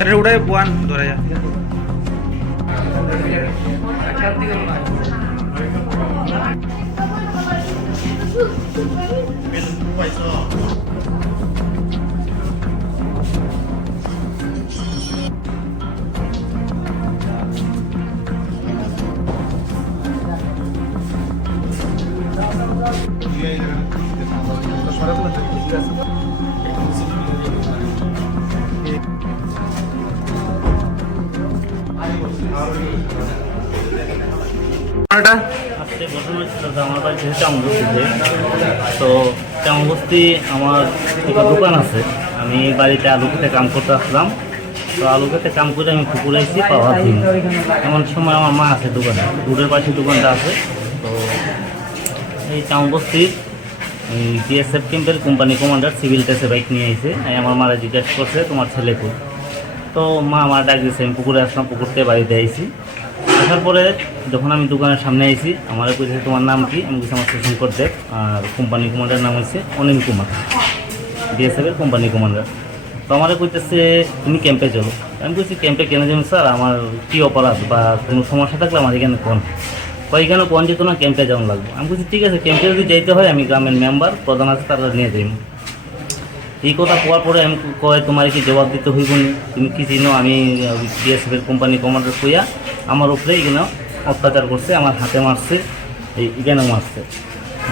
আরে ওটাই বুয়ান ধরে যা আজকে ঘটনা হচ্ছিল যে আমার বাড়ি যেহেতু চামবস্তিতে, তো চামবস্তি আমার একটা দোকান আছে। আমি বাড়িতে আলু খেতে কাম করতে আসলাম, তো আলু খেতে কাম করে আমি পুকুরে এসেছি পাওয়ার দিন। এমন সময় আমার মা আছে দোকানে, রোডের পাশে দোকানটা আছে। তো এই চামবস্তির বিএসএফ ক্যাম্পের কোম্পানি কমান্ডার সিভিল ড্রেসে বাইক নিয়ে এসে আমার মারা জিজ্ঞাসা করছে তোমার ছেলে কই। তো মা আমার ডাক দিয়েছে, আমি পুকুরে আসলাম, পুকুর থেকে বাড়িতে আইসি। আসার পরে যখন আমি দোকানের সামনে আইসি, আমার কইছে তোমার নাম কি? আমি বলছি আমার শিবশঙ্কর দেব, আর কোম্পানি কমান্ডার নাম হচ্ছে অনিল কুমার, বিএসএফের কোম্পানি কমান্ডার। তো আমার কইতেছে তুমি ক্যাম্পে চলো। আমি বলছি ক্যাম্পে কেন যাবেন স্যার, আমার কী অপরাধ বা কোনো সমস্যা থাকলে আমার এখানে কোন এখানে কোন যেত না, ক্যাম্পে যাওয়া লাগবে। আমি বলছি ঠিক আছে, ক্যাম্পে যদি যাইতে হয় আমি গ্রামের মেম্বার প্রধান আছে তারা নিয়ে যাই। এই কথা কোয়ার পরে আমি কয় তোমার কি জবাব দিতে হইব না, তুমি কি চিনো আমি বিএসএফের কোম্পানি কমান্ডার কইয়া আমার উপরে এখানে অত্যাচার করছে, আমার হাতে মারছে, এখানে মারছে।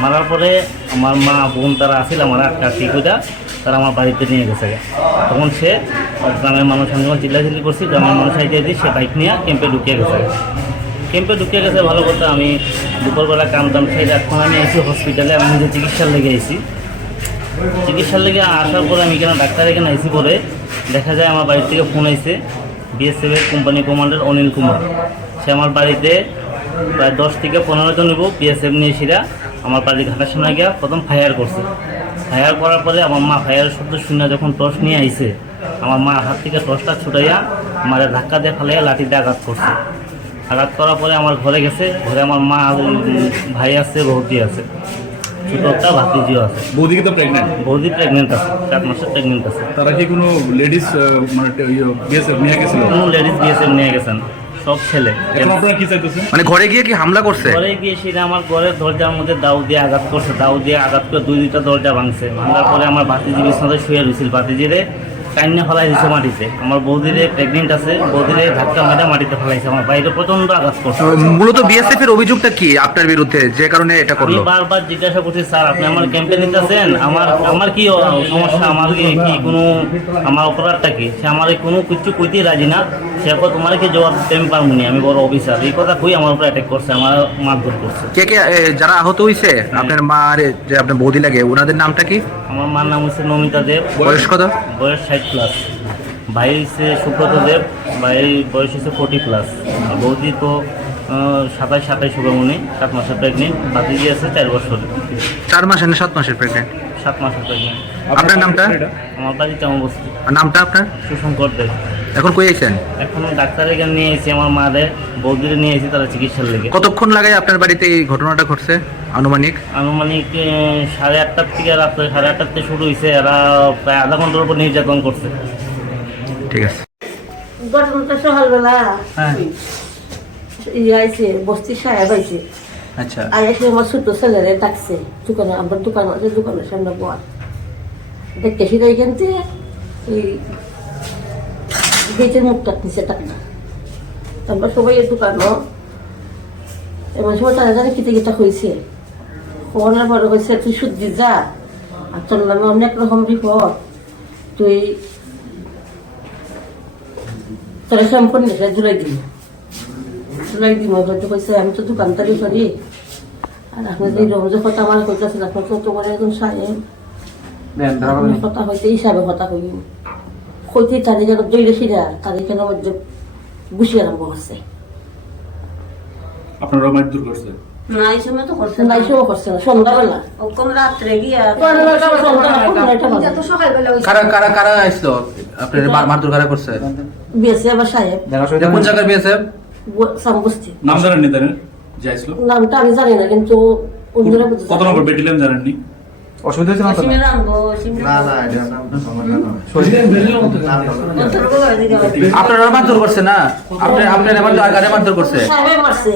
মারার পরে আমার মা বোন তারা আসছিল, আমার কাকি কইটা তারা আমার বাড়িতে নিয়ে গেছে। তখন সে গ্রামের মানুষ, আমি যখন চিল্লাচিল্লি করছি গ্রামের মানুষ আইডিয়া দিয়ে সে বাইক নিয়ে ক্যাম্পে ঢুকিয়ে গেছে। ক্যাম্পে ঢুকিয়ে গেছে ভালো কথা। আমি দুপুরবেলা কাম টাম খাই, এখন আমি এসেছি হসপিটালে, আমি নিজে চিকিৎসার লেগে এসেছি। চিকিৎসার লেগে আসার পরে আমি এখানে ডাক্তার এখানে আইসি পরে দেখা যায় আমার বাড়ির থেকে ফোন আইছে বিএসএফের কোম্পানি কমান্ডার অনিল কুমার। সে আমার বাড়িতে প্রায় 10 থেকে 15 জন নেব বিএসএফ নিয়ে সেরা আমার বাড়ির ঘাটার সামনে গিয়া প্রথম ফায়ার করছে। ফায়ার করার পরে আমার মা ফায়ারের শব্দ শুনে যখন টর্চ নিয়ে আইছে, আমার মা হাত থেকে টর্চটা ছুটাইয়া আমার ধাক্কা দিয়ে ফালাইয়া লাঠিতে আঘাত করছে। আঘাত করার পরে আমার ঘরে গেছে, ঘরে আমার মা ভাই আছে, বৌদি আছে, ছোট একটা ভাতিজিও আছে। বৌদি কি তো প্রেগনেন্ট? বৌদি প্রেগনেন্ট আছে, 4 মাসের প্রেগনেন্ট আছে। তারা কি কোনো লেডিস মানে বিএসএফ নিয়ে গেছিল? কোনো লেডিস বিএসএফ নিয়ে গেছেন, সব ছেলে। এখন আপনারা কি চাইতেছেন? মানে ঘরে গিয়ে কি হামলা করছে? ঘরে গিয়ে সেটা আমার ঘরের দরজার মধ্যে দাউ দিয়ে আঘাত করছে, দাউ দিয়ে আঘাত করে 2-2টা দরজা ভাঙছে। ভাঙার পরে আমার ভাতিজি বিছনাতে শুয়ে রয়েছিল, ভাতিজিরে কান্না ফেলাই দিচ্ছে মাটিতে। আমার বৌদিরে প্রেগনেন্ট আছে, বৌদিরে ধাক্কা মেরে মাটিতে ফেলাইছে, আমার বাইরে প্রচন্ড আঘাত করছে। মূলত বিএসএফ এর অভিযোগটা কি আপনার বিরুদ্ধে, যে কারণে এটা আমি করলো? বারবার জিজ্ঞাসা করছি স্যার আপনি আমার ক্যাম্পে নিতেছেন, আমার কি সমস্যা, আমার কি কোনো আমার অপরাধটা কি? সে আমার কোনো কিছু কইতেই রাজি না। সে তোমার কি জবাব দিতে আমি পারবো না, আমি বড় অফিসার, এই কথা কই আমার উপরে অ্যাটাক করছে, আমার মারধর করছে। কে কে যারা আহত হয়েছে আপনার মা আর যে আপনার বৌদি লাগে, ওনাদের নামটা কি? আমার মার নাম হচ্ছে নমিতা দেব, বয়স কত? বয়স 60+। ভাই হচ্ছে সুব্রত দেব, ভাই বয়স হচ্ছে 40+। বৌদি তো 27-28 হবে মনে, 7 মাসের প্রেগনেন্ট। ভাতিজি আছে 4 বছর। 4 মাসের না 7 মাসের প্রেগনেন্ট? 7 মাসের প্রেগনেন্ট। আপনার নামটা? আমার বাড়ি চামবস্তি। নামটা আপনার? সুশঙ্কর দেব। এখন কই আছেন? এখন ডাক্তার এখানে নিয়ে এসেছি, আমার মারে বৌদিরে নিয়ে এসেছি তারা চিকিৎসার লেগে। কতক্ষণ লাগে আপনার বাড়িতে এই ঘটনাটা ঘটছে আনুমানিক? আনুমানিক 8:30 থেকে, রাত্রে 8:30 থেকে শুরু হয়েছে। এরা প্রায় আধা ঘন্টার উপর নির্যাতন করছে। ঠিক আছে। ঘটনাটা সকালবেলা হ্যাঁ আইছে, বস্তি সাহেব আইছে। আচ্ছা। আর এসে আমার ছোট ছেলেরে ডাকছে দোকানে, আমার দোকান আছে, দোকানের সামনে বল দেখতে সেটা এখান থেকে ওই গেটের মুখটা নিচে টাকা। তারপর সবাই এর দোকানও এমন সময় তারা জানে কিতে কিতা হয়েছে। খবরের পরে হয়েছে তুই শুদ্ধি যা, আর তোর নামে অনেক রকম বিপদ, তুই তোরা সম্পূর্ণ জুলাই দিন হয়তো কইছে আমি তো দোকানদারি করি, আর আপনার এই রমজা কথা আমার কইতেছেন, আপনার কত করে একজন সাহেব কথা হইতে হিসাবে কথা কই কইতে তাদের যেন দৈরে সিরা তাদের কেন মধ্যে গুছি আরম্ভ করছে। আপনারা মারধর করছে? না এই সময় তো করছে না, এই সময় করছে না, সন্ধ্যাবেলা কম রাত্রে গিয়া সকালবেলা কারা কারা কারা আসলো আপনার মারধর কারা করছে? বিএসএফ আবার সাহেব। কোন জায়গার বিএসএফ? সামবস্তি। নাম জানেননি তাদের যে আসলো? নামটা আমি জানি না, কিন্তু অন্যরা কত নম্বর ব্যাটালিয়ন জানেননি? অসুবিধা হয়েছে না তো? সিমের আনবো, সিমের না না এটা নামটা সমাধান হয় আপনারা মারধর করছে না? আপনার আগারে মারধর করছে? সাহেব মারছে।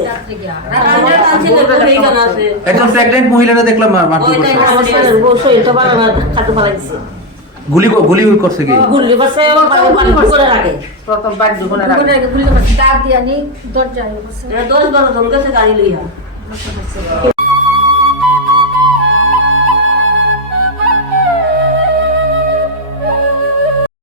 আমার কাছে দেখো এইখানে আছে। একজন প্রেগনেন্ট মহিলারা দেখলাম মারধর করছে। আমার ছেলের বউ শরীরটা ভালো না, কাটতে পালাই দিছে। গুলি করছে কি? গুল্লি পাশে পানি করে রাখে। প্রথম বাড়ি ঢুকনের আগে গুলি করছে, দাগ দিয়ে আনি দরজায় বসে। এরা 10-12 জন গেছে গাড়ি লইয়া।